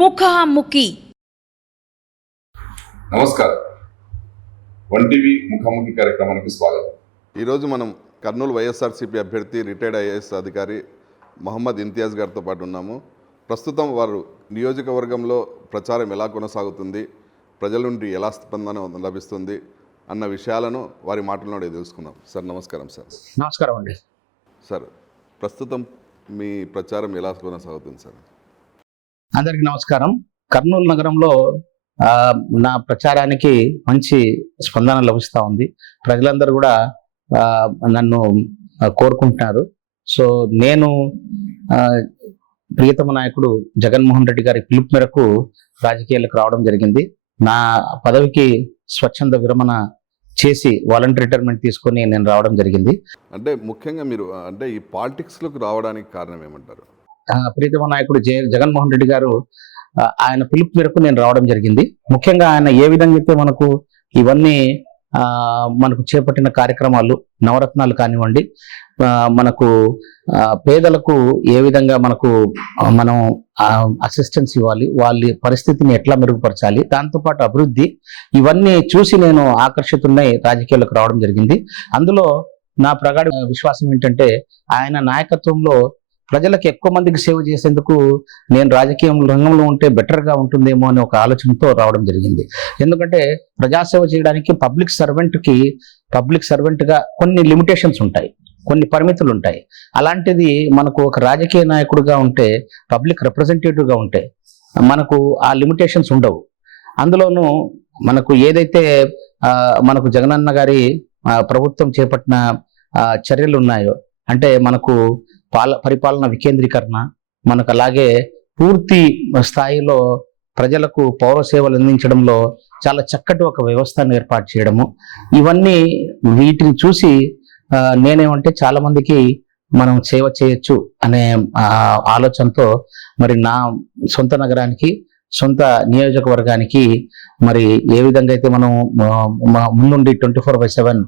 ముఖాముఖి. నమస్కారం. One TV ముఖాముఖి కార్యక్రమానికి స్వాగతం. ఈరోజు మనం కర్నూలు వైఎస్ఆర్సీపీ అభ్యర్థి రిటైర్డ్ ఐఏఎస్ అధికారి మహమ్మద్ ఇంతియాజ్ గారితో పాటు ఉన్నాము. ప్రస్తుతం వారు నియోజకవర్గంలో ప్రచారం ఎలా కొనసాగుతుంది ప్రజల నుండి ఎలా స్పందన లభిస్తుంది అన్న విషయాలను వారి మాటల్లోనే తెలుసుకుందాం సార్ నమస్కారం సార్. నమస్కారం అండి. సార్ ప్రస్తుతం మీ ప్రచారం ఎలా కొనసాగుతుంది సార్? అందరికి నమస్కారం. కర్నూలు నగరంలో నా ప్రచారానికి మంచి స్పందన లభిస్తూ ఉంది. ప్రజలందరూ కూడా నన్ను కోరుకుంటున్నారు. సో నేను ప్రియతమ నాయకుడు జగన్మోహన్ రెడ్డి గారి పిలుపు మేరకు రాజకీయాలకు రావడం జరిగింది. నా పదవికి స్వచ్ఛంద విరమణ చేసి వాలంటీర్ రిటైర్మెంట్ తీసుకొని నేను రావడం జరిగింది. అంటే ముఖ్యంగా మీరు అంటే ఈ పాలిటిక్స్లోకి రావడానికి కారణం ఏమంటారు? ప్రీతమ నాయకుడు జే జగన్మోహన్ రెడ్డి గారు ఆయన పిలుపు మేరకు నేను రావడం జరిగింది. ముఖ్యంగా ఆయన ఏ విధంగా అయితే మనకు ఇవన్నీ మనకు చేపట్టిన కార్యక్రమాలు నవరత్నాలు కానివ్వండి మనకు పేదలకు ఏ విధంగా మనకు మనం అసిస్టెన్స్ ఇవ్వాలి వాళ్ళ పరిస్థితిని ఎట్లా మెరుగుపరచాలి దాంతోపాటు అభివృద్ధి ఇవన్నీ చూసి నేను ఆకర్షితున్నాయి రాజకీయాలకు రావడం జరిగింది. అందులో నా ప్రగాఢ విశ్వాసం ఏంటంటే ఆయన నాయకత్వంలో ప్రజలకు ఎక్కువ మందికి సేవ చేసేందుకు నేను రాజకీయం రంగంలో ఉంటే బెటర్గా ఉంటుందేమో అనే ఒక ఆలోచనతో రావడం జరిగింది. ఎందుకంటే ప్రజాసేవ చేయడానికి పబ్లిక్ సర్వెంట్కి పబ్లిక్ సర్వెంట్గా కొన్ని లిమిటేషన్స్ ఉంటాయి కొన్ని పరిమితులు ఉంటాయి. అలాంటిది మనకు ఒక రాజకీయ నాయకుడిగా ఉంటే పబ్లిక్ రిప్రజెంటేటివ్గా ఉంటే మనకు ఆ లిమిటేషన్స్ ఉండవు. అందులోనూ మనకు ఏదైతే మనకు జగనన్న గారి ప్రభుత్వం చేపట్టిన చర్యలు ఉన్నాయో అంటే మనకు పాల పరిపాలన వికేంద్రీకరణ మనకు అలాగే పూర్తి స్థాయిలో ప్రజలకు పౌర సేవలు అందించడంలో చాలా చక్కటి ఒక వ్యవస్థను ఏర్పాటు చేయడము. ఇవన్నీ వీటిని చూసి నేనేమంటే చాలామందికి మనం సేవ చేయొచ్చు అనే ఆలోచనతో మరి నా సొంత నగరానికి సొంత నియోజకవర్గానికి మరి ఏ విధంగా అయితే మనం ముందుండి ట్వంటీ ఫోర్ బై సెవెన్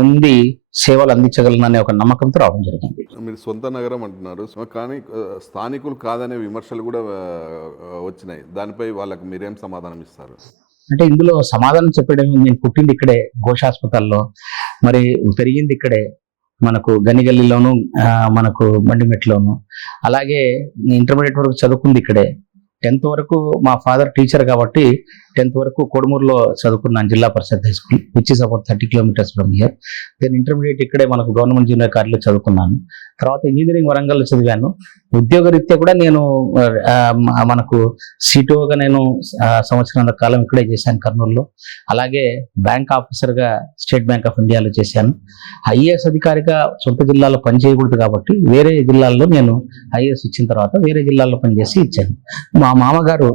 ఉండి సేవలు అందించగలననే ఒక నమ్మకంతో రావడం జరిగింది. మీరు సొంత నగరం అంటున్నారు. కానీ స్థానికులు కాదనే విమర్శలు కూడా వచ్చినాయి. దానిపై వాళ్ళకు మీరేం సమాధానం ఇస్తారు? అంటే ఇందులో సమాధానం చెప్పడం నేను పుట్టింది ఇక్కడే ఘోష హాస్పిటల్లో మరి పెరిగింది ఇక్కడే మనకు గనిగల్లిలోను మనకు బండిమెట్లోను అలాగే ఇంటర్మీడియట్ వరకు చదువుకుంది ఇక్కడే. టెన్త్ వరకు మా ఫాదర్ టీచర్ కాబట్టి టెన్త్ వరకు కొడుమూరులో చదువుకున్నాను Zilla Parishad high school which is about thirty kilometres from year then intermediate ఇక్కడే మనకు గవర్నమెంట్ జూనియర్ కాలేజ్లో చదువుకున్నాను. తర్వాత ఇంజనీరింగ్ వరంగల్లో చదివాను. ఉద్యోగరీత్యా కూడా నేను మనకు సిటోగా నేను సంవత్సరాల కాలం ఇక్కడే చేశాను కర్నూలులో. అలాగే బ్యాంక్ ఆఫీసర్గా స్టేట్ బ్యాంక్ ఆఫ్ ఇండియాలో చేశాను. ఐఏఎస్ అధికారిగా సొంత జిల్లాలో పనిచేయకూడదు కాబట్టి వేరే జిల్లాల్లో నేను ఐఏఎస్ ఇచ్చిన తర్వాత వేరే జిల్లాల్లో పనిచేసి ఇచ్చాను. మా మామగారు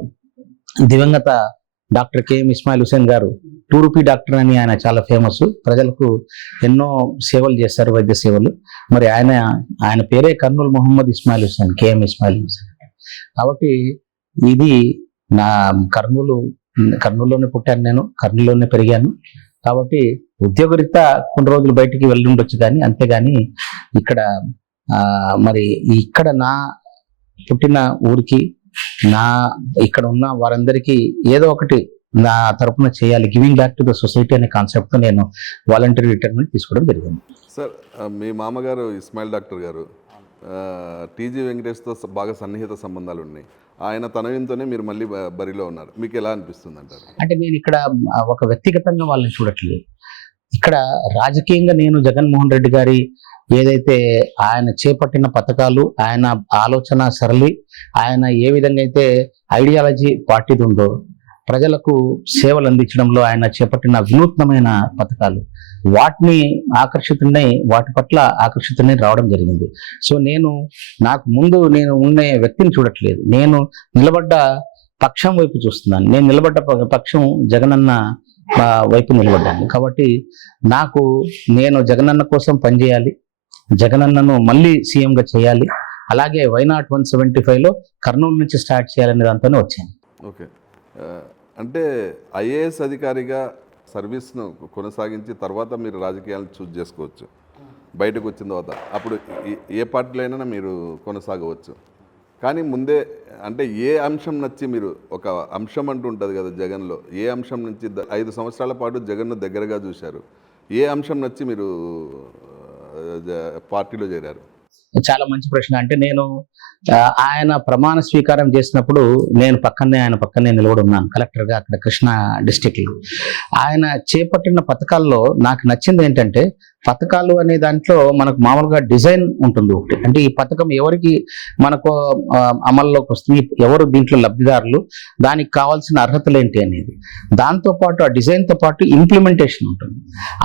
దివంగత డాక్టర్ కేఎం ఇస్మాయిల్ హుసేన్ గారు టూ రూపీ డాక్టర్ అని ఆయన చాలా ఫేమస్. ప్రజలకు ఎన్నో సేవలు చేశారు వైద్య సేవలు. మరి ఆయన ఆయన పేరే కర్నూలు మొహమ్మద్ ఇస్మాయిల్ హుసేన్ కేఎం ఇస్మాయిల్ హుసేన్ కాబట్టి ఇది నా కర్నూలు కర్నూలులోనే పుట్టాను నేను కర్నూలులోనే పెరిగాను. కాబట్టి ఉద్యోగరీత్యా కొన్ని రోజులు బయటికి వెళ్ళి ఉండొచ్చు కానీ అంతేగాని ఇక్కడ మరి ఇక్కడ నా పుట్టిన ఊరికి నా ఇక్కడ ఉన్న వారందరికీ ఏదో ఒకటి నా తరపున చేయాలి giving back to the society అనే కాన్సెప్ట్తో నేను వాలంటరీ రిటైర్మెంట్ తీసుకోవడం జరిగింది. సార్ మీ మామగారు Ismail doctor garu T G వెంకటేష్తో బాగా సన్నిహిత సంబంధాలు ఉన్నాయి. ఆయన తనయంతోనే మీరు మళ్ళీ బరిలో ఉన్నారు. మీకు ఎలా అనిపిస్తుంది అంటారు అంటే నేను ఇక్కడ ఒక వ్యక్తిగతంగా వాళ్ళని చూడట్లేదు. ఇక్కడ రాజకీయంగా నేను జగన్మోహన్ రెడ్డి గారి ఏదైతే ఆయన చేపట్టిన పథకాలు ఆయన ఆలోచన సరళి ఆయన ఏ విధంగా అయితే ఐడియాలజీ పార్టీది ఉందో ప్రజలకు సేవలు అందించడంలో ఆయన చేపట్టిన వినూత్నమైన పథకాలు. వాటిని ఆకర్షితున్నై వాటి పట్ల ఆకర్షితున్నై రావడం జరిగింది. సో నేను నాకు ముందు నేను ఉండే వ్యక్తిని చూడట్లేదు. నేను నిలబడ్డ పక్షం వైపు చూస్తున్నాను. నేను నిలబడ్డ పక్షం జగనన్న వైపు నిలబడ్డాను. కాబట్టి నాకు నేను జగనన్న కోసం పనిచేయాలి. జగనన్నను మళ్ళీ సీఎంగా చేయాలి. అలాగే వైనాట్ వన్ సెవెంటీ ఫైవ్లో కర్నూలు నుంచి స్టార్ట్ చేయాలనే దాంతోనే వచ్చాను. ఓకే. అంటే ఐఏఎస్ అధికారిగా సర్వీస్ను కొనసాగించి తర్వాత మీరు రాజకీయాలను చూజ్ చేసుకోవచ్చు. బయటకు వచ్చిన తర్వాత అప్పుడు ఏ- ఏ పార్టీలో అయినా మీరు కొనసాగవచ్చు. కానీ ముందే అంటే ఏ అంశం నచ్చి మీరు ఒక అంశం అంటూ ఉంటుంది కదా జగన్లో ఏ అంశం నుంచి ఐదు సంవత్సరాల పాటు జగన్ను దగ్గరగా చూశారు ఏ అంశం నచ్చి మీరు పార్టీలో చేరారు. చాలా మంచి ప్రశ్న. అంటే నేను ఆయన ప్రమాణ స్వీకారం చేసినప్పుడు నేను పక్కనే ఆయన పక్కనే నిలబడి ఉన్నాను కలెక్టర్గా అక్కడ కృష్ణా డిస్టిక్లో. ఆయన చేపట్టిన పథకాల్లో నాకు నచ్చింది ఏంటంటే పథకాలు అనే దాంట్లో మనకు మామూలుగా డిజైన్ ఉంటుంది ఒకటి. అంటే ఈ పథకం ఎవరికి మనకు అమల్లోకి వస్తుంది ఎవరు దీంట్లో లబ్ధిదారులు దానికి కావాల్సిన అర్హతలు ఏంటి అనేది. దాంతో పాటు ఆ డిజైన్తో పాటు ఇంప్లిమెంటేషన్ ఉంటుంది.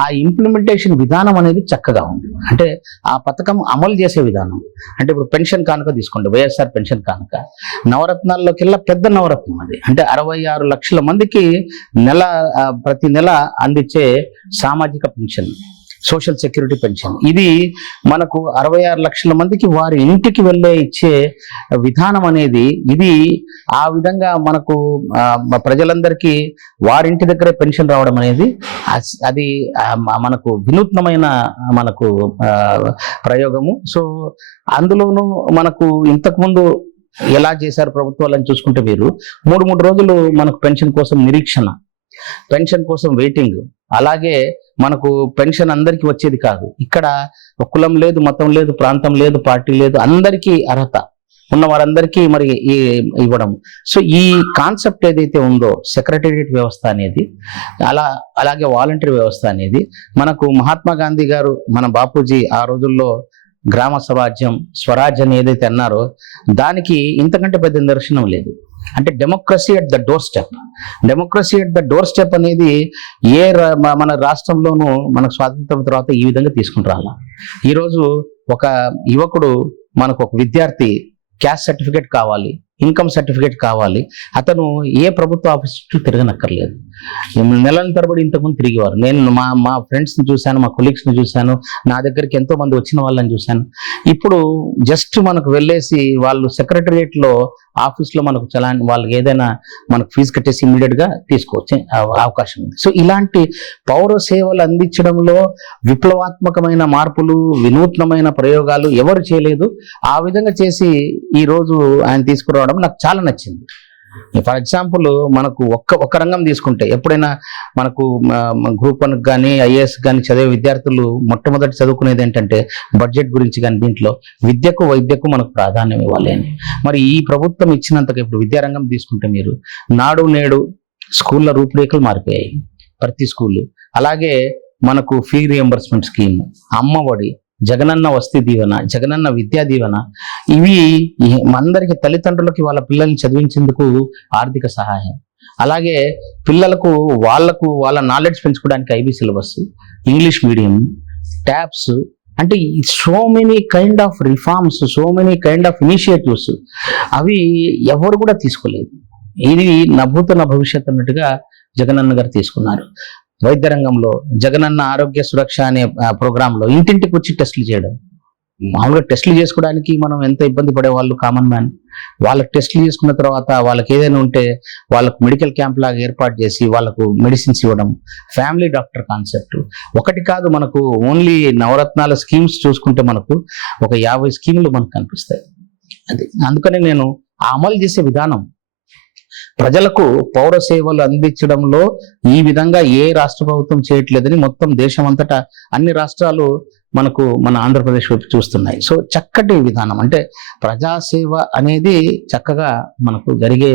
ఆ ఇంప్లిమెంటేషన్ విధానం అనేది చక్కగా ఉంది. అంటే ఆ పథకం అమలు చేసే విధానం. అంటే ఇప్పుడు పెన్షన్ కానుక తీసుకోండి వైఎస్ఆర్ పెన్షన్ కానుక. నవరత్నాల్లోకెల్లా పెద్ద నవరత్నం అది. అంటే అరవై ఆరు లక్షల మందికి నెల ప్రతి నెల అందించే సామాజిక పెన్షన్. Social security pension. ఇది మనకు అరవై ఆరు లక్షల మందికి వారి ఇంటికి వెళ్ళే ఇచ్చే విధానం అనేది ఇది ఆ విధంగా మనకు ప్రజలందరికీ వారింటి దగ్గరే పెన్షన్ రావడం అనేది అది మనకు వినూత్నమైన మనకు ప్రయోగము. సో అందులోనూ మనకు ఇంతకుముందు ఎలా చేశారు ప్రభుత్వాలని చూసుకుంటే మీరు మూడు మూడు రోజులు మనకు పెన్షన్ కోసం నిరీక్షణ. పెన్షన్ కోసం వెయిటింగ్. అలాగే మనకు పెన్షన్ అందరికీ వచ్చేది కాదు. ఇక్కడ కులం లేదు మతం లేదు ప్రాంతం లేదు పార్టీ లేదు అందరికీ అర్హత. ఉన్న వారందరికీ మరి ఇవ్వడం. సో ఈ కాన్సెప్ట్ ఏదైతే ఉందో సెక్రటేరియట్ వ్యవస్థ అనేది అలా అలాగే వాలంటీర్ వ్యవస్థ అనేది మనకు మహాత్మా గాంధీ గారు మన బాపూజీ ఆ రోజుల్లో గ్రామ స్వరాజ్యం స్వరాజ్యం ఏదైతే అన్నారో దానికి ఇంతకంటే పెద్ద నిదర్శనం లేదు. అంటే democracy at the doorstep democracy at the doorstep అనేది ఏ రా- మన రాష్ట్రంలోనూ మనకు స్వాతంత్రం తర్వాత ఈ విధంగా తీసుకుని రాలా ఈరోజు ఒక యువకుడు మనకు ఒక విద్యార్థి క్యాస్ట్ సర్టిఫికేట్ కావాలి. ఇన్కమ్ సర్టిఫికేట్ కావాలి. అతను ఏ ప్రభుత్వ ఆఫీస్ చుట్టూ తిరగనక్కర్లేదు నెలల తరబడి ఇంతకుముందు తిరిగేవారు. నేను మా మా ఫ్రెండ్స్ని చూశాను మా కొలీగ్స్ని చూశాను నా దగ్గరికి ఎంతో మంది వచ్చిన వాళ్ళని చూశాను. ఇప్పుడు జస్ట్ మనకు వెళ్ళేసి వాళ్ళు సెక్రటరియేట్లో ఆఫీస్లో మనకు చలాన్ వాళ్ళకి ఏదైనా మనకు ఫీజు కట్టేసి ఇమీడియట్గా తీసుకోవచ్చు అవకాశం ఉంది. సో ఇలాంటి పౌర సేవలు అందించడంలో విప్లవాత్మకమైన మార్పులు వినూత్నమైన ప్రయోగాలు ఎవరు చేయలేదు. ఆ విధంగా చేసి ఈ రోజు ఆయన తీసుకురావడం నాకు చాలా నచ్చింది. ఫర్ ఎగ్జాంపుల్ మనకు ఒక్క ఒక్క రంగం తీసుకుంటే ఎప్పుడైనా మనకు గ్రూప్ వన్ కానీ ఐఏఎస్ కానీ చదివే విద్యార్థులు మొట్టమొదటి చదువుకునేది ఏంటంటే బడ్జెట్ గురించి కానీ దీంట్లో విద్యకు వైద్యకు మనకు ప్రాధాన్యం ఇవ్వాలి అని. మరి ఈ ప్రభుత్వం ఇచ్చినంతగా ఇప్పుడు విద్యారంగం తీసుకుంటే మీరు నాడు నేడు స్కూళ్ళ రూపురేఖలు మారిపోయాయి. ప్రతి స్కూల్. అలాగే మనకు fee reimbursement scheme Amma Odi Jagananna Vasathi Deevena Jagananna Vidya Deevena ఇవి ఈ- అందరికి తల్లిదండ్రులకి వాళ్ళ పిల్లల్ని చదివించేందుకు ఆర్థిక సహాయం. అలాగే పిల్లలకు వాళ్ళకు వాళ్ళ నాలెడ్జ్ పెంచుకోవడానికి IB syllabus English medium tabs అంటే so many kind of reforms so many kind of initiatives అవి ఎవరు కూడా తీసుకోలేదు. ఇది నభూతన భవిష్యత్ అన్నట్టుగా జగనన్న గారు తీసుకున్నారు. వైద్య రంగంలో జగనన్న ఆరోగ్య సురక్ష అనే ప్రోగ్రాంలో ఇంటింటికి వచ్చి టెస్టులు చేయడం. మామూలుగా టెస్టులు చేసుకోవడానికి మనం ఎంత ఇబ్బంది పడే వాళ్ళు కామన్ మ్యాన్. వాళ్ళకి టెస్టులు చేసుకున్న తర్వాత వాళ్ళకి ఏదైనా ఉంటే వాళ్ళకు మెడికల్ క్యాంప్ లాగా ఏర్పాటు చేసి వాళ్ళకు మెడిసిన్స్ ఇవ్వడం. Family doctor concept. ఒకటి కాదు మనకు ఓన్లీ నవరత్నాల స్కీమ్స్ చూసుకుంటే మనకు ఒక యాభై స్కీములు మనకు కనిపిస్తాయి. అది అందుకని నేను ఆ అమలు చేసే విధానం ప్రజలకు పౌర సేవలు అందించడంలో ఈ విధంగా ఏ రాష్ట్ర ప్రభుత్వం చేయట్లేదని మొత్తం దేశం అంతటా అన్ని రాష్ట్రాలు మనకు మన ఆంధ్రప్రదేశ్ వైపు చూస్తున్నాయి. సో చక్కటి విధానం అంటే ప్రజాసేవ అనేది చక్కగా మనకు జరిగే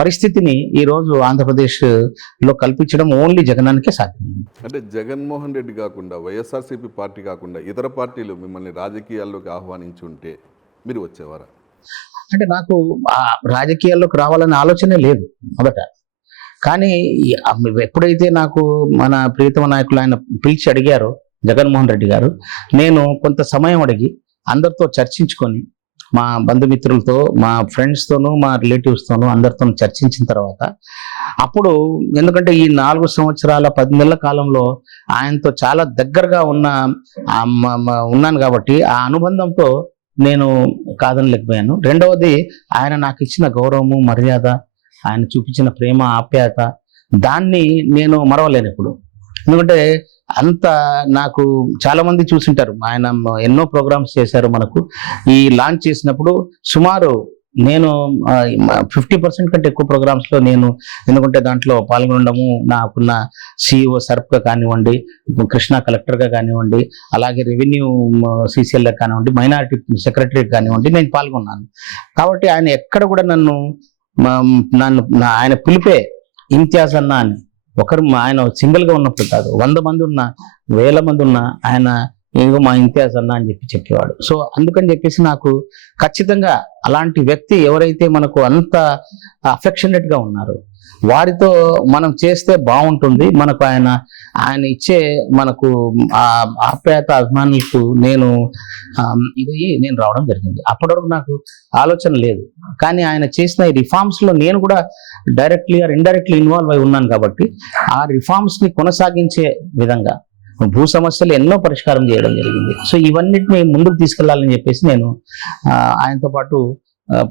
పరిస్థితిని ఈ రోజు ఆంధ్రప్రదేశ్లో కల్పించడం ఓన్లీ జగనానికే సాధ్యమైంది. అంటే జగన్మోహన్ రెడ్డి కాకుండా వైఎస్ఆర్సీపీ పార్టీ కాకుండా ఇతర పార్టీలు మిమ్మల్ని రాజకీయాల్లోకి ఆహ్వానించి ఉంటే మీరు వచ్చేవారా? అంటే నాకు ఆ రాజకీయాల్లోకి రావాలనే ఆలోచనే లేదు మొదట. కానీ ఎప్పుడైతే నాకు మన ప్రియతమ నాయకులు ఆయన పిలిచి అడిగారో జగన్మోహన్ రెడ్డి గారు నేను కొంత సమయం అడిగి అందరితో చర్చించుకొని మా బంధుమిత్రులతో మా ఫ్రెండ్స్తోనూ మా రిలేటివ్స్తోనూ అందరితో చర్చించిన తర్వాత అప్పుడు ఎందుకంటే ఈ నాలుగు సంవత్సరాల పది నెలల కాలంలో ఆయనతో చాలా దగ్గరగా ఉన్న ఉన్నాను కాబట్టి ఆ అనుబంధంతో నేను కాదనలేకపోయాను. రెండవది ఆయన నాకు ఇచ్చిన గౌరవము మర్యాద ఆయన చూపించిన ప్రేమ ఆప్యాయత దాన్ని నేను మరవలేను ఇప్పుడు ఎందుకంటే అంత నాకు చాలా మంది చూసింటారు. ఆయన ఎన్నో ప్రోగ్రామ్స్ చేశారు మనకు. ఈ లాంచ్ చేసినప్పుడు సుమారు నేను ఫిఫ్టీ పర్సెంట్ కంటే ఎక్కువ ప్రోగ్రామ్స్లో నేను ఎందుకంటే దాంట్లో పాల్గొనడము నాకున్న సిఇఓ సర్ప్గా కానివ్వండి కృష్ణా కలెక్టర్గా కానివ్వండి అలాగే రెవెన్యూ సీసీఎల్గా కానివ్వండి మైనారిటీ సెక్రటరీ కానివ్వండి నేను పాల్గొన్నాను. కాబట్టి ఆయన ఎక్కడ కూడా నన్ను నన్ను ఆయన పిలిపే ఇంతియాజ్ అన్న అని ఒకరు ఆయన సింగిల్గా ఉన్నప్పుడు కాదు వంద మంది ఉన్న వేల మంది ఉన్న ఆయన ఏదో మా ఇంతియాజ్ అన్న అని చెప్పి చెప్పేవాడు. సో అందుకని చెప్పేసి నాకు ఖచ్చితంగా అలాంటి వ్యక్తి ఎవరైతే మనకు అంత అఫెక్షనేట్గా ఉన్నారు వారితో మనం చేస్తే బాగుంటుంది. మనకు ఆయన ఆయన ఇచ్చే మనకు ఆ ఆప్యాయత అభిమానులకు నేను ఇది నేను రావడం జరిగింది. అప్పటి వరకు నాకు ఆలోచన లేదు. కానీ ఆయన చేసిన ఈ రిఫార్మ్స్లో నేను కూడా డైరెక్ట్లీ ఆర్ ఇండైరెక్ట్లీ ఇన్వాల్వ్ అయి ఉన్నాను కాబట్టి ఆ రిఫార్మ్స్ని కొనసాగించే విధంగా భూ సమస్యలు ఎన్నో పరిష్కారం చేయడం జరిగింది. సో ఇవన్నిటిని ముందుకు తీసుకెళ్ళాలని చెప్పేసి నేను ఆయనతో పాటు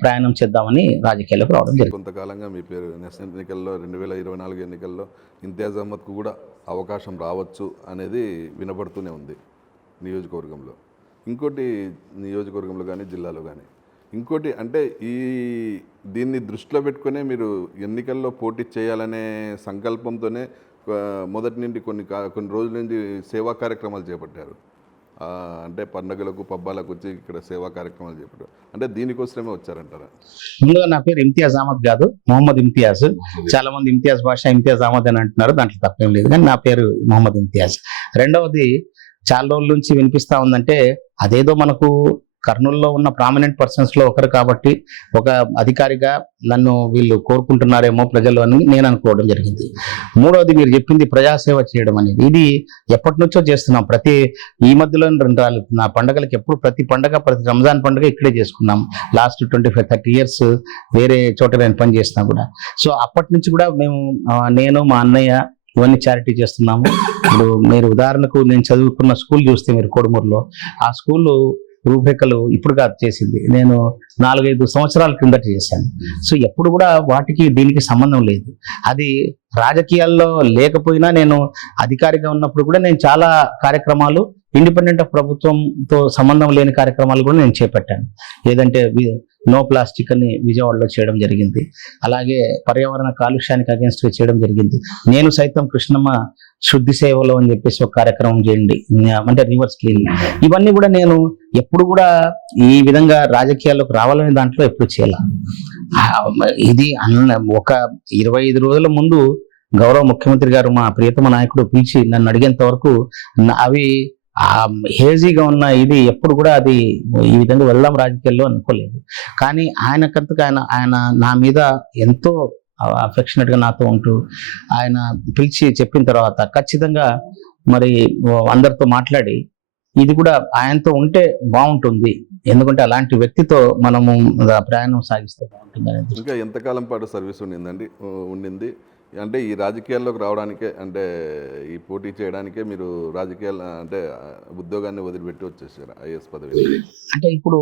ప్రయాణం చేద్దామని రాజకీయాలకు రావడం జరిగింది. కొంతకాలంగా మీ పేరు నెక్స్ట్ ఎన్నికల్లో రెండు వేల ఇరవై నాలుగు ఎన్నికల్లో ఇంతియాజ్ అహ్మద్కు కూడా అవకాశం రావచ్చు అనేది వినబడుతూనే ఉంది నియోజకవర్గంలో. ఇంకోటి నియోజకవర్గంలో కానీ జిల్లాలో కానీ. ఇంకోటి అంటే ఈ దీన్ని దృష్టిలో పెట్టుకునే మీరు ఎన్నికల్లో పోటీ చేయాలనే సంకల్పంతోనే మొదటి నుండి కొన్ని కొన్ని రోజుల నుండి సేవా కార్యక్రమాలు చేపట్టారు. అంటే పండగలకు పబ్బాలకు వచ్చి ఇక్కడ సేవా కార్యక్రమాలు చేపట్టారు. అంటే దీనికోసమే వచ్చారంటారా? ముందుగా నా పేరు ఇమ్తియాజ్ అహ్మద్ కాదు మొహమ్మద్ ఇమ్తియాజ్. చాలా మంది ఇమ్తియాజ్ భాష ఇమ్తియాజ్ అహ్మద్ అని అంటున్నారు దాంట్లో తప్పేం లేదు. కానీ నా పేరు మొహమ్మద్ ఇమ్తియాజ్. రెండవది చాలా రోజుల నుంచి వినిపిస్తా ఉందంటే అదేదో మనకు కర్నూలులో ఉన్న ప్రామినెంట్ పర్సన్స్లో ఒకరు కాబట్టి ఒక అధికారిగా నన్ను వీళ్ళు కోరుకుంటున్నారేమో ప్రజలు అని నేను అనుకోవడం జరిగింది. మూడవది మీరు చెప్పింది ప్రజాసేవ చేయడం అనేది. ఇది ఎప్పటి నుంచో చేస్తున్నాం. ప్రతి ఈ మధ్యలో రెండు రాళ్ళు నా పండగలకి ఎప్పుడు ప్రతి పండగ ప్రతి రంజాన్ పండుగ ఇక్కడే చేసుకున్నాం. Last twenty five thirty years వేరే చోట నేను పని చేస్తున్నా కూడా. సో అప్పటి నుంచి కూడా మేము నేను మా అన్నయ్య ఇవన్నీ చారిటీ చేస్తున్నాము. ఇప్పుడు మీరు ఉదాహరణకు నేను చదువుకున్న స్కూల్ చూస్తే మీరు కోడుమూరులో ఆ స్కూల్ రూపరేఖలు ఇప్పుడు కాదు చేసింది. నేను నాలుగైదు సంవత్సరాల కిందట చేశాను. సో ఎప్పుడు కూడా వాటికి దీనికి సంబంధం లేదు. అది రాజకీయాల్లో లేకపోయినా నేను అధికారిగా ఉన్నప్పుడు కూడా నేను చాలా కార్యక్రమాలు ఇండిపెండెంట్ ఆఫ్ ప్రభుత్వంతో సంబంధం లేని కార్యక్రమాలు కూడా నేను చేపట్టాను. ఏదంటే నో ప్లాస్టిక్ అని విజయవాడలో చేయడం జరిగింది. అలాగే పర్యావరణ కాలుష్యానికి అగేన్స్ట్గా చేయడం జరిగింది. నేను సైతం కృష్ణమ్మ శుద్ధి సేవలు అని చెప్పేసి ఒక కార్యక్రమం చేయండి. అంటే రివర్స్ క్లీనింగ్ ఇవన్నీ కూడా నేను ఎప్పుడు కూడా ఈ విధంగా రాజకీయాల్లోకి రావాలనే దాంట్లో ఎప్పుడు చేయాల. ఇది అన్న ఒక ఇరవై ఐదు రోజుల ముందు గౌరవ ముఖ్యమంత్రి గారు మా ప్రియతమ నాయకుడు పిలిచి నన్ను అడిగేంత వరకు అవి హేజీగా ఉన్న ఇది ఎప్పుడు కూడా అది ఈ విధంగా వెళ్దాం రాజకీయాల్లో అనుకోలేదు. కానీ ఆయనకంతకు ఆయన ఆయన నా మీద ఎంతో అఫెక్షనెట్గా నాతో ఉంటూ ఆయన పిలిచి చెప్పిన తర్వాత ఖచ్చితంగా మరి అందరితో మాట్లాడి ఇది కూడా ఆయనతో ఉంటే బాగుంటుంది. ఎందుకంటే అలాంటి వ్యక్తితో మనము ప్రయాణం సాగిస్తే బాగుంటుంది ఇంకా ఎంతకాలం పాటు సర్వీస్ ఉండిందండి? ఉండింది? అంటే ఈ రాజకీయాల్లోకి రావడానికే అంటే ఈ పోటీ చేయడానికే మీరు రాజకీయాలు అంటే ఉద్యోగాన్ని వదిలిపెట్టి వచ్చేసారు ఐఏఎస్ పదవి. అంటే ఇప్పుడు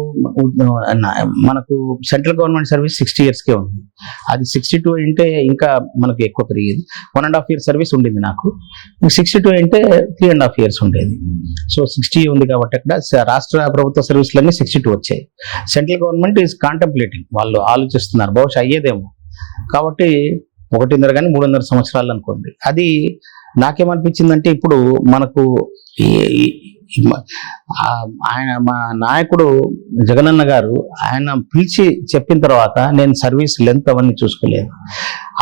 మనకు సెంట్రల్ గవర్నమెంట్ సర్వీస్ సిక్స్టీ ఇయర్స్కే ఉంది. అది సిక్స్టీ టూ అంటే ఇంకా మనకు ఎక్కువ పెరిగేది. One and half year service ఉండింది నాకు. సిక్స్టీ టూ అంటే త్రీ అండ్ హాఫ్ ఇయర్స్ ఉండేది. సో సిక్స్టీ ఉంది కాబట్టి అక్కడ రాష్ట్ర ప్రభుత్వ సర్వీసులన్నీ సిక్స్టీ టూ వచ్చాయి. Central government is contemplating. వాళ్ళు ఆలోచిస్తున్నారు. బహుశా అయ్యేదేమో. కాబట్టి ఒకటిన్నర కానీ మూడున్నర సంవత్సరాలు అనుకోండి. అది నాకేమనిపించిందంటే ఇప్పుడు మనకు ఈ- ఆయన మా నాయకుడు జగనన్న గారు ఆయన పిలిచి చెప్పిన తర్వాత నేను సర్వీస్ లెంత్ అవన్నీ చూసుకోలేదు.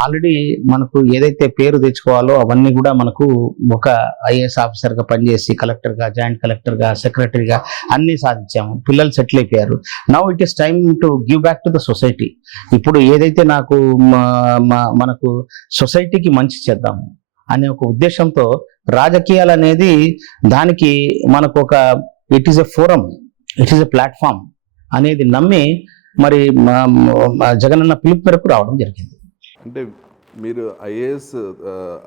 ఆల్రెడీ మనకు ఏదైతే పేరు తెచ్చుకోవాలో అవన్నీ కూడా మనకు ఒక ఐఏఎస్ ఆఫీసర్గా పనిచేసి కలెక్టర్గా జాయింట్ కలెక్టర్గా సెక్రటరీగా అన్నీ సాధించాము. పిల్లలు సెటిల్ అయిపోయారు. Now it is time to give back to the society ఇప్పుడు ఏదైతే నాకు మా- మనకు సొసైటీకి మంచి చేద్దాము అనే ఒక ఉద్దేశంతో రాజకీయాలు అనేది దానికి మనకు ఒక it is a forum it is a platform అనేది నమ్మి మరి జగనన్న పిలుపు మేరకు రావడం జరిగింది. అంటే మీరు ఐఏఎస్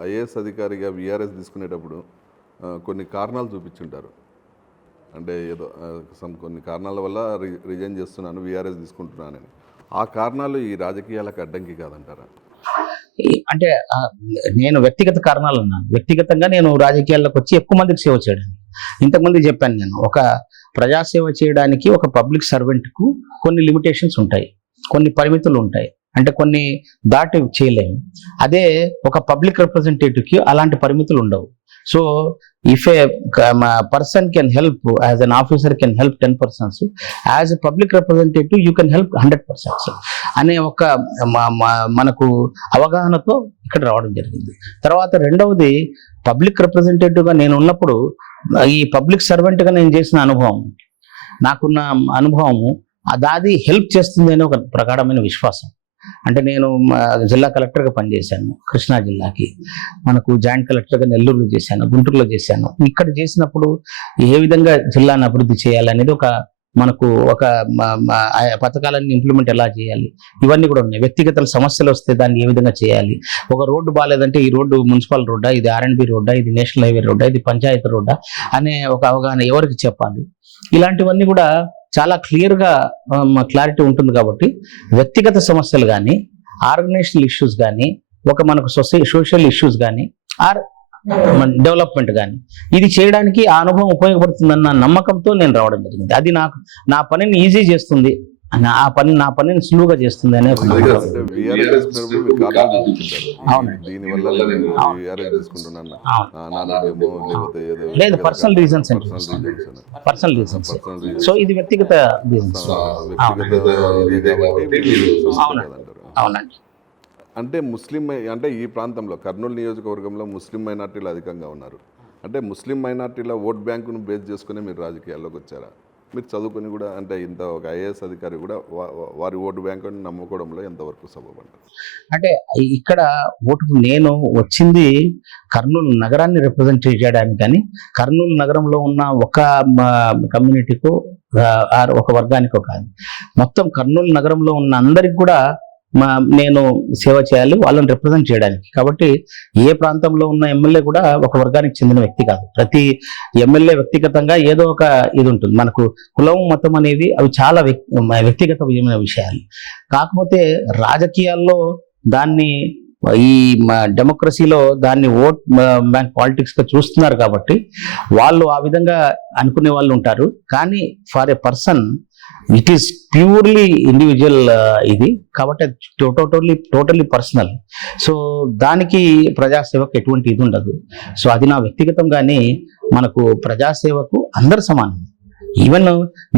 ఐఏఎస్ అధికారిగా విఆర్ఎస్ తీసుకునేటప్పుడు కొన్ని కారణాలు చూపించుంటారు. అంటే ఏదో సమ్ కొన్ని కారణాల వల్ల రి రిజైన్ చేస్తున్నాను విఆర్ఎస్ తీసుకుంటున్నానని. ఆ కారణాలు ఈ రాజకీయాలకు అడ్డంకి కాదంటారా? అంటే నేను వ్యక్తిగత కారణాలు ఉన్నాను. వ్యక్తిగతంగా నేను రాజకీయాల్లోకి వచ్చి ఎక్కువ మందికి సేవ చేయడానికి ఇంతకుముందు చెప్పాను నేను ఒక ప్రజాసేవ చేయడానికి ఒక పబ్లిక్ సర్వెంట్కు కొన్ని లిమిటేషన్స్ ఉంటాయి. కొన్ని పరిమితులు ఉంటాయి. అంటే కొన్ని దాటి చేయలేము. అదే ఒక పబ్లిక్ రిప్రజెంటేటివ్కి అలాంటి పరిమితులు ఉండవు. So if a person can help as an officer can help ten persons as a public representative you can help hundred persons అనే ఒక మ- మ- మనకు అవగాహనతో ఇక్కడ రావడం జరిగింది. తర్వాత రెండవది పబ్లిక్ రిప్రజెంటేటివ్గా నేను ఉన్నప్పుడు ఈ పబ్లిక్ సర్వెంట్గా నేను చేసిన అనుభవం. నాకున్న అనుభవము దాది హెల్ప్ చేస్తుంది అనే ఒక ప్రగాఢమైన విశ్వాసం. అంటే నేను జిల్లా కలెక్టర్గా పనిచేశాను కృష్ణా జిల్లాకి. మనకు జాయింట్ కలెక్టర్గా నెల్లూరులో చేశాను గుంటూరులో చేశాను. ఇక్కడ చేసినప్పుడు ఏ విధంగా జిల్లాను అభివృద్ధి చేయాలనేది ఒక మనకు ఒక మ- పథకాలన్నీ ఇంప్లిమెంట్ ఎలా చేయాలి? ఇవన్నీ కూడా ఉన్నాయి. వ్యక్తిగత సమస్యలు వస్తే దాన్ని ఏ విధంగా చేయాలి? ఒక రోడ్డు బాగాలేదంటే ఈ రోడ్డు మున్సిపల్ రోడ్డా ఇది ఆర్ఎండ్బి రోడ్డా ఇది నేషనల్ హైవే రోడ్డా ఇది పంచాయతీ రోడ్డా అనే ఒక అవగాహన ఎవరికి చెప్పాలి? ఇలాంటివన్నీ కూడా చాలా క్లియర్గా క్లారిటీ ఉంటుంది కాబట్టి వ్యక్తిగత సమస్యలు కానీ ఆర్గనైజేషనల్ ఇష్యూస్ కానీ ఒక మనకు సొసై సోషల్ ఇష్యూస్ కానీ ఆర్ డెవలప్మెంట్ కానీ ఇది చేయడానికి ఆ అనుభవం ఉపయోగపడుతుందన్న నమ్మకంతో నేను రావడం జరిగింది. అది నాకు నా పనిని ఈజీ చేస్తుంది. నా- ఆ పని నా పనిని సులువుగా చేస్తుంది అనే లేదు. Personal reasons Personal reasons. So ఇది వ్యక్తిగత రీజన్స్. అవునండి. అంటే ముస్లిం అంటే ఈ ప్రాంతంలో కర్నూలు నియోజకవర్గంలో ముస్లిం మైనార్టీలు అధికంగా ఉన్నారు. అంటే ముస్లిం మైనార్టీల ఓట్ బ్యాంకును బేస్ చేసుకుని మీరు రాజకీయాల్లోకి వచ్చారా? మీరు చదువుకొని కూడా అంటే ఇంత ఒక ఐఏఎస్ అధికారి కూడా వారి ఓటు బ్యాంకుని నమ్ముకోవడంలో ఎంతవరకు సబబంటారు అంటే ఇక్కడ ఓటు నేను వచ్చింది కర్నూలు నగరాన్ని రిప్రజెంట్ చేయడానికి కానీ కర్నూలు నగరంలో ఉన్న ఒక కమ్యూనిటీకు ఒక వర్గానికో కాదు. మొత్తం కర్నూలు నగరంలో ఉన్న అందరికి కూడా మా నేను సేవ చేయాలి వాళ్ళని రిప్రజెంట్ చేయడానికి. కాబట్టి ఏ ప్రాంతంలో ఉన్న ఎమ్మెల్యే కూడా ఒక వర్గానికి చెందిన వ్యక్తి కాదు. ప్రతి ఎమ్మెల్యే వ్యక్తిగతంగా ఏదో ఒక ఇది ఉంటుంది. మనకు కులం మతం అనేవి అవి చాలా వ్యక్తి వ్యక్తిగతమైన విషయాలు. కాకపోతే రాజకీయాల్లో దాన్ని ఈ మా డెమోక్రసీలో దాన్ని ఓట్ బ్యాంక్ పాలిటిక్స్గా చూస్తున్నారు కాబట్టి వాళ్ళు ఆ విధంగా అనుకునే వాళ్ళు ఉంటారు. కానీ for a person it is purely individual ఇది. కాబట్టి టోటోటోలీ టోటల్లీ పర్సనల్ సో దానికి ప్రజాసేవకు ఎటువంటి ఇది ఉండదు. సో అది నా వ్యక్తిగతంగానే మనకు ప్రజాసేవకు అందరు సమానం. ఈవెన్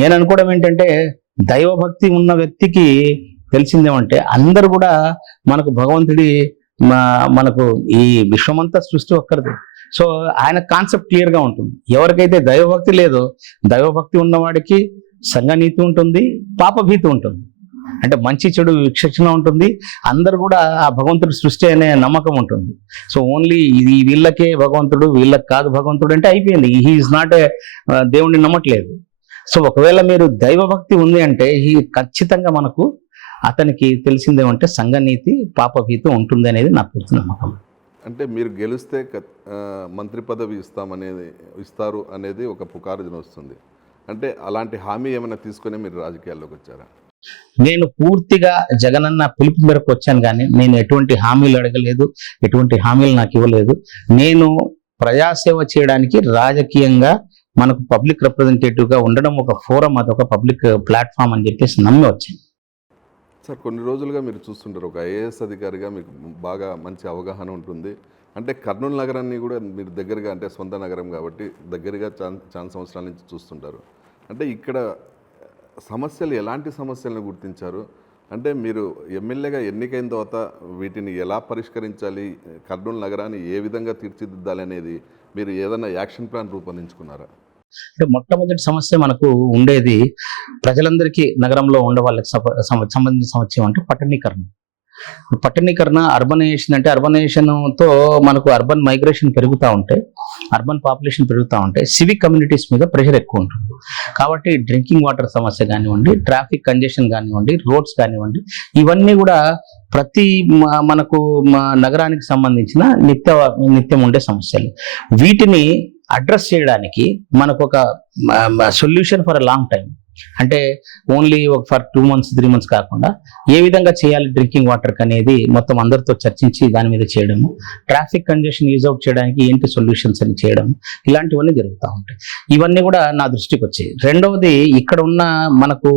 నేను అనుకోవడం ఏంటంటే దైవభక్తి ఉన్న వ్యక్తికి తెలిసిందేమంటే అందరు కూడా మనకు భగవంతుడి మా- మనకు ఈ విశ్వమంతా సృష్టి ఒక్కరిది. సో ఆయన కాన్సెప్ట్ క్లియర్గా ఉంటుంది. ఎవరికైతే దైవభక్తి లేదో దైవభక్తి ఉన్నవాడికి సంఘనీతి ఉంటుంది పాపభీతి ఉంటుంది. అంటే మంచి చెడు విక్షక్షణ ఉంటుంది అందరు కూడా ఆ భగవంతుడు సృష్టి అనే నమ్మకం ఉంటుంది. సో ఓన్లీ ఇది వీళ్ళకే భగవంతుడు వీళ్ళకి కాదు భగవంతుడు అంటే అయిపోయింది. హీఈస్ నాట్ ఏ దేవుణ్ణి నమ్మట్లేదు. సో ఒకవేళ మీరు దైవభక్తి ఉంది అంటే ఈ ఖచ్చితంగా మనకు అతనికి తెలిసిందేమంటే సంఘనీతి పాపభీతి ఉంటుంది అనేది నా పూర్తి నమ్మకం. అంటే మీరు గెలిస్తే మంత్రి పదవి ఇస్తామనేది ఇస్తారు అనేది ఒక పుకారు వస్తుంది అంటే అలాంటి హామీ ఏమైనా తీసుకొని మీరు రాజకీయాల్లోకి వచ్చారా? నేను పూర్తిగా జగనన్న పిలుపు మేరకు వచ్చాను కానీ నేను ఎటువంటి హామీలు అడగలేదు ఎటువంటి హామీలు నాకు ఇవ్వలేదు. నేను ప్రజాసేవ చేయడానికి రాజకీయంగా మనకు పబ్లిక్ రిప్రజెంటేటివ్గా ఉండడం ఒక ఫోరం అదొక పబ్లిక్ ప్లాట్ఫామ్ అని చెప్పేసి నమ్మి వచ్చాను. సార్ కొన్ని రోజులుగా మీరు చూస్తుంటారు ఒక ఐఏఎస్ అధికారిగా మీకు బాగా మంచి అవగాహన ఉంటుంది. అంటే కర్నూలు నగరాన్ని కూడా మీరు దగ్గరగా అంటే సొంత నగరం కాబట్టి దగ్గరగా చాలా చాలా సంవత్సరాల నుంచి చూస్తుంటారు. అంటే ఇక్కడ సమస్యలు ఎలాంటి సమస్యలను గుర్తించారు? అంటే మీరు ఎమ్మెల్యేగా ఎన్నికైన తర్వాత వీటిని ఎలా పరిష్కరించాలి? కర్నూలు నగరాన్ని ఏ విధంగా తీర్చిదిద్దాలి అనేది మీరు ఏదైనా యాక్షన్ ప్లాన్ రూపొందించుకున్నారా? అంటే మొట్టమొదటి సమస్య మనకు ఉండేది ప్రజలందరికీ నగరంలో ఉండే వాళ్ళకి సంబంధించిన సమస్య అంటే పట్టణీకరణ. పట్టణీకరణ అర్బనైజేషన్ అంటే అర్బనైజేషన్తో మనకు అర్బన్ మైగ్రేషన్ పెరుగుతూ ఉంటే అర్బన్ పాపులేషన్ పెరుగుతూ ఉంటే సివిక్ కమ్యూనిటీస్ మీద ప్రెషర్ ఎక్కువ ఉంటుంది. కాబట్టి డ్రింకింగ్ వాటర్ సమస్య కానివ్వండి ట్రాఫిక్ కంజెషన్ కానివ్వండి రోడ్స్ కానివ్వండి ఇవన్నీ కూడా ప్రతి మనకు మా నగరానికి సంబంధించిన నిత్య నిత్యం ఉండే సమస్యలు. వీటిని అడ్రస్ చేయడానికి మనకు ఒక solution for a long time అంటే ఓన్లీ ఒక for two months three months కాకుండా ఏ విధంగా చేయాలి డ్రింకింగ్ వాటర్ అనేది మొత్తం అందరితో చర్చించి దాని మీద చేయడము ట్రాఫిక్ కంజెషన్ యూజ్ అవుట్ చేయడానికి ఏంటి సొల్యూషన్స్ అని చేయడం ఇలాంటివన్నీ జరుగుతూ ఉంటాయి. ఇవన్నీ కూడా నా దృష్టికి వచ్చాయి. రెండవది ఇక్కడ ఉన్న మనకు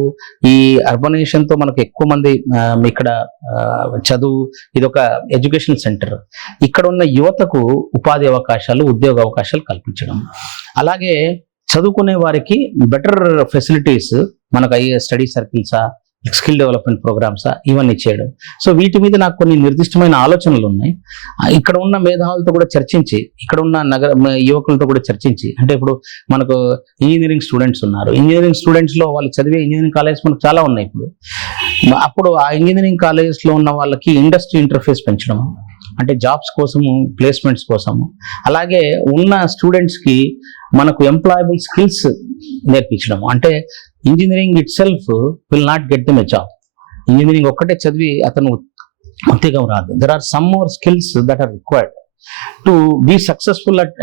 ఈ అర్బనైజేషన్తో మనకు ఎక్కువ మంది ఇక్కడ చదువు ఇది ఒక ఎడ్యుకేషన్ సెంటర్ ఇక్కడ ఉన్న యువతకు ఉపాధి అవకాశాలు ఉద్యోగ అవకాశాలు కల్పించడం. అలాగే చదువుకునే వారికి బెటర్ ఫెసిలిటీస్ మనకు అయ్యే స్టడీ సర్కిల్సా స్కిల్ డెవలప్మెంట్ ప్రోగ్రామ్సా ఇవన్నీ చేయడం. సో వీటి మీద నాకు కొన్ని నిర్దిష్టమైన ఆలోచనలు ఉన్నాయి. ఇక్కడ ఉన్న మేధావులతో కూడా చర్చించి ఇక్కడ ఉన్న నగర యువకులతో కూడా చర్చించి అంటే ఇప్పుడు మనకు ఇంజనీరింగ్ స్టూడెంట్స్ ఉన్నారు. ఇంజనీరింగ్ స్టూడెంట్స్లో వాళ్ళు చదివే ఇంజనీరింగ్ కాలేజ్ మనకు చాలా ఉన్నాయి ఇప్పుడు. అప్పుడు ఆ ఇంజనీరింగ్ కాలేజెస్లో ఉన్న వాళ్ళకి ఇండస్ట్రీ ఇంటర్ఫేస్ పెంచడం అంటే జాబ్స్ కోసము ప్లేస్మెంట్స్ కోసము అలాగే ఉన్న స్టూడెంట్స్కి మనకు ఎంప్లాయబుల్ స్కిల్స్ నేర్పించడం అంటే engineering itself will not get them a job engineering ఒక్కటే చదివి అతను ఉద్యోగం రాదు. There are some more skills that are required to be successful at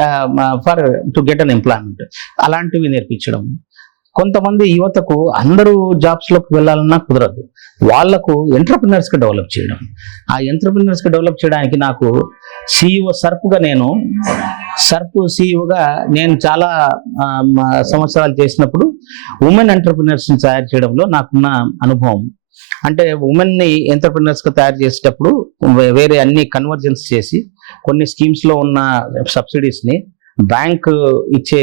for to get an employment అలాంటివి నేర్పించడం. కొంతమంది యువతకు అందరూ జాబ్స్లోకి వెళ్ళాలన్నా కుదరదు. వాళ్ళకు ఎంటర్ప్రినర్స్కి డెవలప్ చేయడం. ఆ ఎంటర్ప్రినర్స్కి డెవలప్ చేయడానికి నాకు సిఇఓ సర్ప్గా నేను సర్ప్ సిఇఓగా నేను చాలా సంవత్సరాలు చేసినప్పుడు ఉమెన్ ఎంటర్ప్రినర్స్ని తయారు చేయడంలో నాకున్న అనుభవం. అంటే ఉమెన్ని ఎంటర్ప్రినర్స్గా ఎంటర్ప్రినర్స్ తయారు చేసేటప్పుడు వేరే అన్ని కన్వర్జెన్స్ చేసి కొన్ని స్కీమ్స్లో ఉన్న సబ్సిడీస్ని బ్యాంక్ ఇచ్చే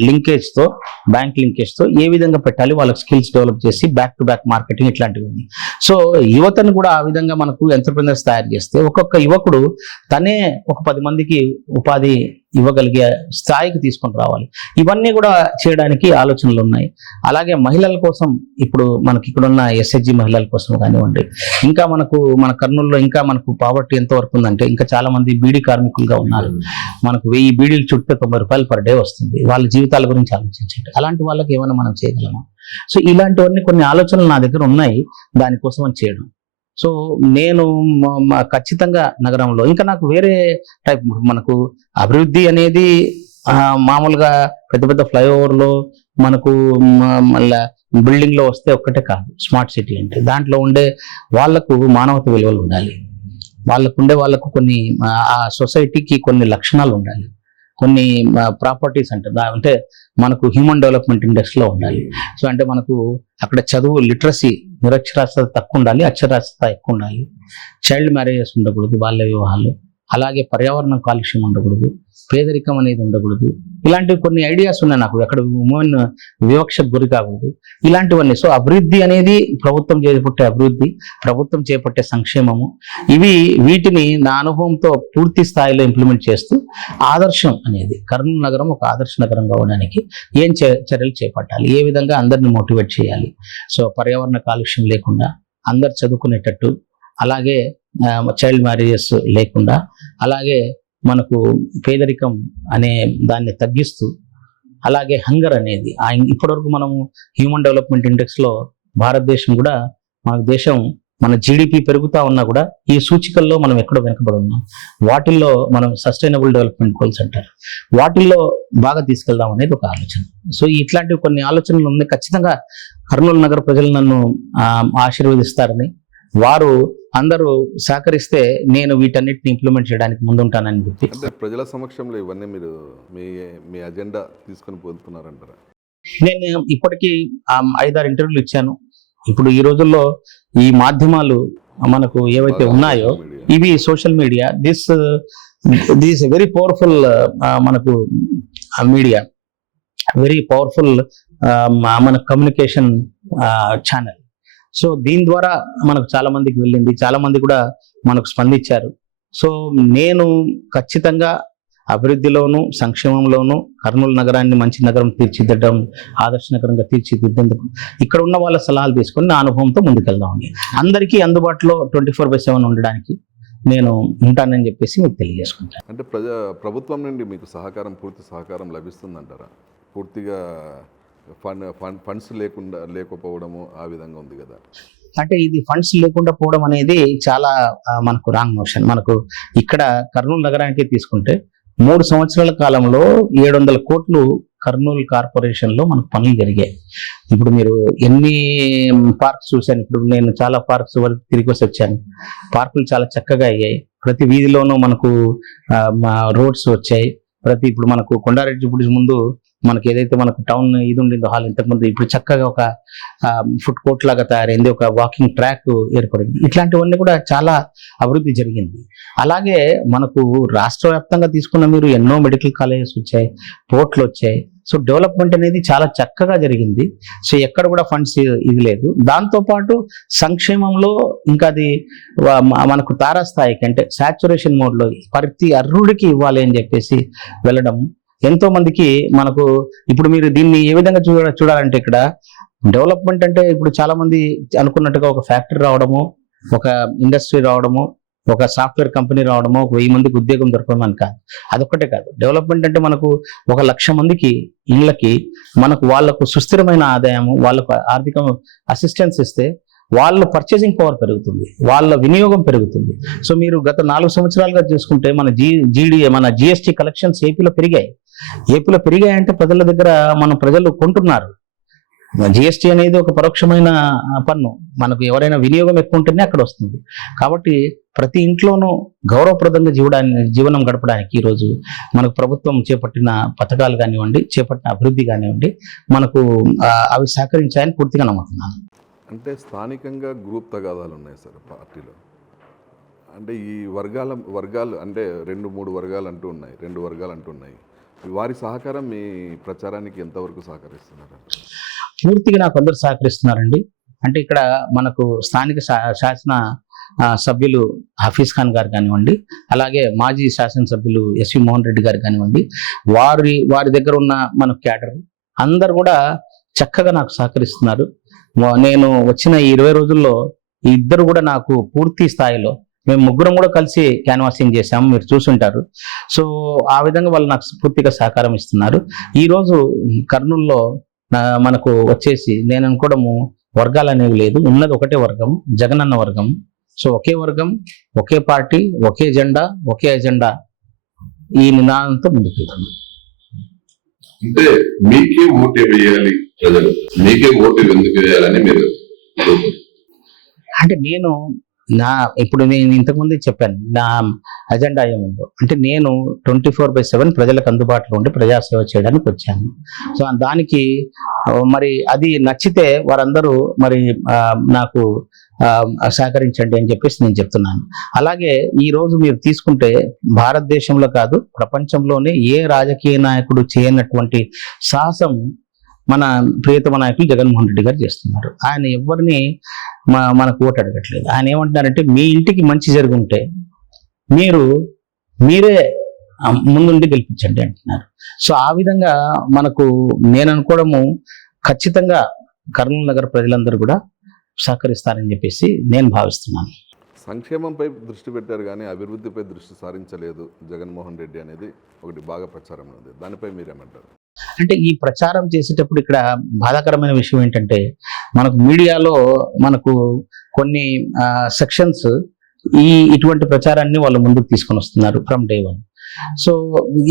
లింకేజ్తో బ్యాంక్ లింకేజ్తో ఏ విధంగా పెట్టాలి వాళ్ళకి స్కిల్స్ డెవలప్ చేసి బ్యాక్ టు బ్యాక్ మార్కెటింగ్ ఇట్లాంటివి ఉన్నాయి సో యువతను కూడా ఆ విధంగా మనకు ఎంటర్ప్రినర్స్ తయారు చేస్తే ఒక్కొక్క యువకుడు తనే ఒక పది మందికి ఉపాధి ఇవ్వగలిగే స్థాయికి తీసుకొని రావాలి. ఇవన్నీ కూడా చేయడానికి ఆలోచనలు ఉన్నాయి. అలాగే మహిళల కోసం ఇప్పుడు మనకి ఇక్కడ ఉన్న ఎస్హెచ్జి మహిళల కోసం కానివ్వండి ఇంకా మనకు మన కర్నూలులో ఇంకా మనకు పావర్టీ ఎంత వరకు ఉందంటే ఇంకా చాలా మంది బీడీ కార్మికులుగా ఉన్నారు. మనకు వెయ్యి బీడీలు చుట్టూ తొంభై రూపాయలు పర్ డే వస్తుంది. వాళ్ళ జీవితాల గురించి ఆలోచించండి. అలాంటి వాళ్ళకి ఏమైనా మనం చేయగలమా? సో ఇలాంటివన్నీ కొన్ని ఆలోచనలు నా దగ్గర ఉన్నాయి. దానికోసం అని చేయడం. సో నేను ఖచ్చితంగా నగరంలో ఇంకా నాకు వేరే టైప్ మనకు అభివృద్ధి అనేది మామూలుగా పెద్ద పెద్ద ఫ్లైఓవర్లో మనకు మళ్ళా బిల్డింగ్లో వస్తే ఒక్కటే కాదు స్మార్ట్ సిటీ అంటే. దాంట్లో ఉండే వాళ్ళకు మానవత విలువలు ఉండాలి. వాళ్ళకు ఉండే వాళ్ళకు కొన్ని ఆ, సొసైటీకి కొన్ని లక్షణాలు ఉండాలి. కొన్ని ప్రాపర్టీస్ అంటే దా- అంటే మనకు హ్యూమన్ డెవలప్మెంట్ ఇండెక్స్లో ఉండాలి. సో అంటే మనకు అక్కడ చదువు లిటరసీ నిరక్షరాస్యత తక్కువ ఉండాలి అక్షరాస్యత ఎక్కువ ఉండాలి. చైల్డ్ మ్యారేజెస్ ఉండకూడదు బాల్య వివాహాలు. అలాగే పర్యావరణ కాలుష్యం ఉండకూడదు పేదరికం అనేది ఉండకూడదు. ఇలాంటివి కొన్ని ఐడియాస్ ఉన్నాయి నాకు. ఎక్కడ ఉమెన్ వివక్షకు గురి కాకూడదు. ఇలాంటివన్నీ. సో అభివృద్ధి అనేది ప్రభుత్వం చేపట్టే అభివృద్ధి ప్రభుత్వం చేపట్టే సంక్షేమము. ఇవి వీటిని నా అనుభవంతో పూర్తి స్థాయిలో ఇంప్లిమెంట్ చేస్తూ ఆదర్శం అనేది కర్నూలు నగరం ఒక ఆదర్శ నగరంగా ఉండడానికి ఏం చే- చర్యలు చేపట్టాలి? ఏ విధంగా అందరిని మోటివేట్ చేయాలి? సో పర్యావరణ కాలుష్యం లేకుండా అందరు చదువుకునేటట్టు అలాగే చైల్డ్ మ్యారేజెస్ లేకుండా అలాగే మనకు పేదరికం అనే దాన్ని తగ్గిస్తూ అలాగే హంగర్ అనేది ఇప్పటివరకు మనము హ్యూమన్ డెవలప్మెంట్ ఇండెక్స్లో భారతదేశం కూడా మన దేశం మన జీడిపి పెరుగుతూ ఉన్నా కూడా ఈ సూచికల్లో మనం ఎక్కడో వెనకబడి ఉన్నాం. వాటిల్లో మనం సస్టైనబుల్ డెవలప్మెంట్ గోల్స్ అంటారు. వాటిల్లో బాగా తీసుకెళ్దాం అనేది ఒక ఆలోచన. సో ఇట్లాంటివి కొన్ని ఆలోచనలు ఉన్నాయి. ఖచ్చితంగా కర్నూలు నగర ప్రజలు నన్ను ఆశీర్వదిస్తారని వారు అందరూ సహకరిస్తే నేను వీటన్నిటిని ఇంప్లిమెంట్ చేయడానికి ముందుంటానని చెప్పి. అంటే ప్రజల సమక్షంలో ఇవన్నీ మీరు మీ మీ అజెండా తీసుకొని పోతున్నారంటారా? నేను ఇప్పటికీ ఆ, ఐదారు ఇంటర్వ్యూలు ఇచ్చాను. ఇప్పుడు ఈ రోజుల్లో ఈ మాధ్యమాలు మనకు ఏవైతే ఉన్నాయో. ఇవి social media this this very powerful మనకు మీడియా వెరీ పవర్ఫుల్ మన కమ్యూనికేషన్ ఛానల్ సో దీని ద్వారా మనకు చాలా మందికి వెళ్ళింది చాలా మంది కూడా మనకు స్పందించారు. సో నేను ఖచ్చితంగా అభివృద్ధిలోను సంక్షేమంలోను కర్నూలు నగరాన్ని మంచి నగరం తీర్చిదిద్దడం ఆదర్శ నగరంగా తీర్చిదిద్దేందుకు ఇక్కడ ఉన్న వాళ్ళ సలహాలు తీసుకొని నా అనుభవంతో ముందుకెళ్దామని. అందరికీ అందుబాటులో ట్వంటీ ఫోర్ బై సెవెన్ ఉండడానికి నేను ఉంటానని చెప్పేసి మీకు తెలియజేసుకుంటాను. అంటే ప్రజా ప్రభుత్వం నుండి మీకు సహకారం పూర్తి సహకారం లభిస్తుందంటారా? పూర్తిగా ఫండ్ ఫండ్ ఫండ్స్ లేకుండా లేకపోవడము ఆ విధంగా ఉంది కదా. అంటే ఇది ఫండ్స్ లేకుండా పోవడం అనేది చాలా మనకు రాంగ్ మోషన్. మనకు ఇక్కడ కర్నూలు నగరానికి తీసుకుంటే మూడు సంవత్సరాల కాలంలో ఏడు వందల కోట్లు కర్నూలు కార్పొరేషన్లో మనకు పనులు జరిగాయి. ఇప్పుడు మీరు ఎన్ని పార్క్స్ చూశాను ఇప్పుడు నేను చాలా పార్క్స్ వరకు తిరిగి వచ్చి వచ్చాను. పార్కులు చాలా చక్కగా అయ్యాయి. ప్రతి వీధిలోనూ మనకు రోడ్స్ వచ్చాయి. ప్రతి ఇప్పుడు మనకు కొండారెడ్డి బ్రిడ్జ్ ముందు మనకి ఏదైతే మనకు టౌన్ ఇది ఉండిందో హాల్ ఇంతకుముందు ఇప్పుడు చక్కగా ఒక ఫుడ్ కోర్ట్ లాగా తయారైంది ఒక వాకింగ్ ట్రాక్ ఏర్పడింది. ఇట్లాంటివన్నీ కూడా చాలా అభివృద్ధి జరిగింది. అలాగే మనకు రాష్ట్ర వ్యాప్తంగా తీసుకున్న మీరు ఎన్నో మెడికల్ కాలేజెస్ వచ్చాయి పోర్ట్లు వచ్చాయి. సో డెవలప్మెంట్ అనేది చాలా చక్కగా జరిగింది. సో ఎక్కడ కూడా ఫండ్స్ ఇది లేదు. దాంతో పాటు సంక్షేమంలో ఇంకా అది మనకు తారాస్థాయికి అంటే సాచురేషన్ మోడ్లో ప్రతి అర్హుడికి ఇవ్వాలి అని చెప్పేసి వెళ్ళడం ఎంతో మందికి మనకు ఇప్పుడు మీరు దీన్ని ఏ విధంగా చూడ చూడాలంటే ఇక్కడ డెవలప్మెంట్ అంటే ఇప్పుడు చాలా మంది అనుకున్నట్టుగా ఒక ఫ్యాక్టరీ రావడము ఒక ఇండస్ట్రీ రావడము ఒక సాఫ్ట్వేర్ కంపెనీ రావడము ఒక వెయ్యి మందికి ఉద్యోగం దొరకడం అని కాదు. అదొక్కటే కాదు. డెవలప్మెంట్ అంటే మనకు ఒక లక్ష మందికి ఇళ్ళకి మనకు వాళ్ళకు సుస్థిరమైన ఆదాయము వాళ్ళకు ఆర్థిక అసిస్టెన్స్ ఇస్తే వాళ్ళ పర్చేసింగ్ పవర్ పెరుగుతుంది. వాళ్ళ వినియోగం పెరుగుతుంది. సో మీరు గత నాలుగు సంవత్సరాలుగా చూసుకుంటే మన జీ జీడీ మన జిఎస్టీ కలెక్షన్స్ ఏపీలో పెరిగాయి. ఏపీలో పెరిగాయంటే ప్రజల దగ్గర మన ప్రజలు కొంటున్నారు. జిఎస్టీ అనేది ఒక పరోక్షమైన పన్ను. మనకు ఎవరైనా వినియోగం ఎక్కువ ఉంటేనే అక్కడ వస్తుంది. కాబట్టి ప్రతి ఇంట్లోనూ గౌరవప్రదంగా జీవడాన్ని జీవనం గడపడానికి ఈరోజు మనకు ప్రభుత్వం చేపట్టిన పథకాలు కానివ్వండి చేపట్టిన అభివృద్ధి కానివ్వండి మనకు అవి సహకరించాయని పూర్తిగా నమ్ముతున్నాను. అంటే స్థానికంగా గ్రూప్ తగాదాలు ఉన్నాయి సార్ పార్టీలో. అంటే ఈ వర్గాల వర్గాలు అంటే రెండు మూడు వర్గాలు అంటూ ఉన్నాయి రెండు వర్గాలు అంటూ ఉన్నాయి. వారి సహకారం మీ ప్రచారానికి ఎంతవరకు సహకరిస్తున్నారు? పూర్తిగా నాకు అందరు సహకరిస్తున్నారండి. అంటే ఇక్కడ మనకు స్థానిక శా- శాసన సభ్యులు హఫీజ్ ఖాన్ గారు కానివ్వండి అలాగే మాజీ శాసనసభ్యులు ఎస్వి మోహన్ రెడ్డి గారు కానివ్వండి వారి వారి దగ్గర ఉన్న మన క్యాడర్ అందరు కూడా చక్కగా నాకు సహకరిస్తున్నారు. నేను వచ్చిన ఈ ఇరవై రోజుల్లో ఈ ఇద్దరు కూడా నాకు పూర్తి స్థాయిలో మేము ముగ్గురం కూడా కలిసి క్యాన్వాసింగ్ చేశాము మీరు చూసుంటారు. సో ఆ విధంగా వాళ్ళు నాకు పూర్తిగా సహకారం ఇస్తున్నారు. ఈ రోజు కర్నూలులో మనకు వచ్చేసి నేను అనుకోవడము వర్గాలు అనేవి లేదు. ఉన్నది ఒకటే వర్గం జగనన్న వర్గం. సో ఒకే వర్గం ఒకే పార్టీ ఒకే జెండా ఒకే ఎజెండా. ఈ నినాదంతో ముందుకు వెళ్తున్నాం అంటే మీకే మోటివ్ వేయాలి ప్రజలు. మీకే మోటివ్ ఎందుకు వేయాలని మీరు అంటే నేను నా ఇప్పుడు నేను ఇంతకుముందు చెప్పాను నా అజెండా ఏముందో. అంటే నేను ట్వంటీ ఫోర్ బై సెవెన్ ప్రజలకు అందుబాటులో ఉండి ప్రజాసేవ చేయడానికి వచ్చాను. సో దానికి మరి అది నచ్చితే వారందరూ మరి నాకు సహకరించండి అని చెప్పేసి నేను చెప్తున్నాను. అలాగే ఈరోజు మీరు తీసుకుంటే భారతదేశంలో కాదు ప్రపంచంలోనే ఏ రాజకీయ నాయకుడు చేయనటువంటి సాహసం మన ప్రియతమ నాయకులు జగన్మోహన్ రెడ్డి గారు చేస్తున్నారు. ఆయన ఎవరిని మా- మనకు ఓటు అడగట్లేదు. ఆయన ఏమంటున్నారంటే మీ ఇంటికి మంచి జరుగుంటే మీరు మీరే ముందుండి గెలిపించండి అంటున్నారు. సో ఆ విధంగా మనకు నేను అనుకోవడము ఖచ్చితంగా కర్నూలు నగర ప్రజలందరూ కూడా సహకరిస్తారని చెప్పేసి నేను భావిస్తున్నాను. సంక్షేమంపై దృష్టి పెట్టారు కానీ అభివృద్ధిపై దృష్టి సారించలేదు జగన్మోహన్ రెడ్డి అనేది. ఒకటి బాగా ప్రచారం ఉంది. దానిపై మీరేమంటారు? అంటే ఈ ప్రచారం చేసేటప్పుడు ఇక్కడ బాధాకరమైన విషయం ఏంటంటే మనకు మీడియాలో మనకు కొన్ని సెక్షన్స్ ఈ ఇటువంటి ప్రచారాన్ని వాళ్ళు ముందుకు తీసుకొని వస్తున్నారు ఫ్రమ్ డే వన్ సో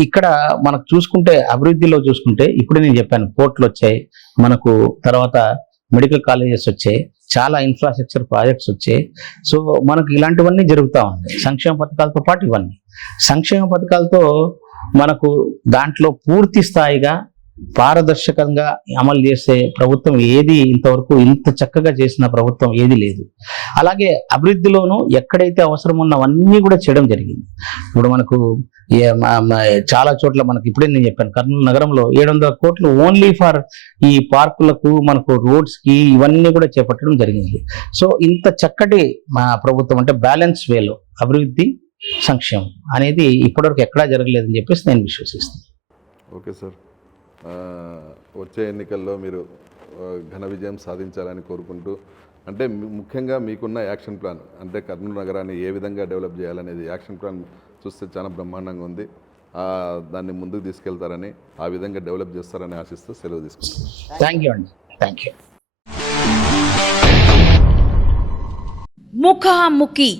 ఇక్కడ మనకు చూసుకుంటే అభివృద్ధిలో చూసుకుంటే ఇప్పుడు నేను చెప్పాను పోర్ట్లు వచ్చాయి మనకు తర్వాత మెడికల్ కాలేజెస్ వచ్చాయి చాలా ఇన్ఫ్రాస్ట్రక్చర్ ప్రాజెక్ట్స్ వచ్చాయి. సో మనకు ఇలాంటివన్నీ జరుగుతూ ఉన్నాయి సంక్షేమ పథకాలతో పాటు ఇవన్నీ. సంక్షేమ పథకాలతో మనకు దాంట్లో పూర్తి స్థాయిగా పారదర్శకంగా అమలు చేసే ప్రభుత్వం ఏది ఇంతవరకు ఇంత చక్కగా చేసిన ప్రభుత్వం ఏది లేదు. అలాగే అభివృద్ధిలోనూ ఎక్కడైతే అవసరం ఉన్నవన్నీ కూడా చేయడం జరిగింది. ఇప్పుడు మనకు చాలా చోట్ల మనకి ఇప్పుడే నేను చెప్పాను కర్నూలు నగరంలో ఏడు వందల కోట్లు ఓన్లీ ఫర్ ఈ పార్కులకు మనకు రోడ్స్కి ఇవన్నీ కూడా చేపట్టడం జరిగింది. సో ఇంత చక్కటి మా ప్రభుత్వం అంటే బ్యాలెన్స్ వేలో అభివృద్ధి సంక్షేమం అనేది ఇప్పటివరకు ఎక్కడా జరగలేదని చెప్పేసి నేను విశ్వసిస్తున్నాను ఓకే సార్. వచ్చే ఎన్నికల్లో మీరు ఘన విజయం సాధించాలని కోరుకుంటూ అంటే ముఖ్యంగా మీకున్న యాక్షన్ ప్లాన్ అంటే కర్నూలు నగరాన్ని ఏ విధంగా డెవలప్ చేయాలనేది యాక్షన్ ప్లాన్ చూస్తే చాలా బ్రహ్మాండంగా ఉంది. ఆ, దాన్ని ముందుకు తీసుకెళ్తారని ఆ విధంగా డెవలప్ చేస్తారని ఆశిస్తూ సెలవు తీసుకుంటాం థ్యాంక్ యూ అండి. Thank you. ముఖాముఖి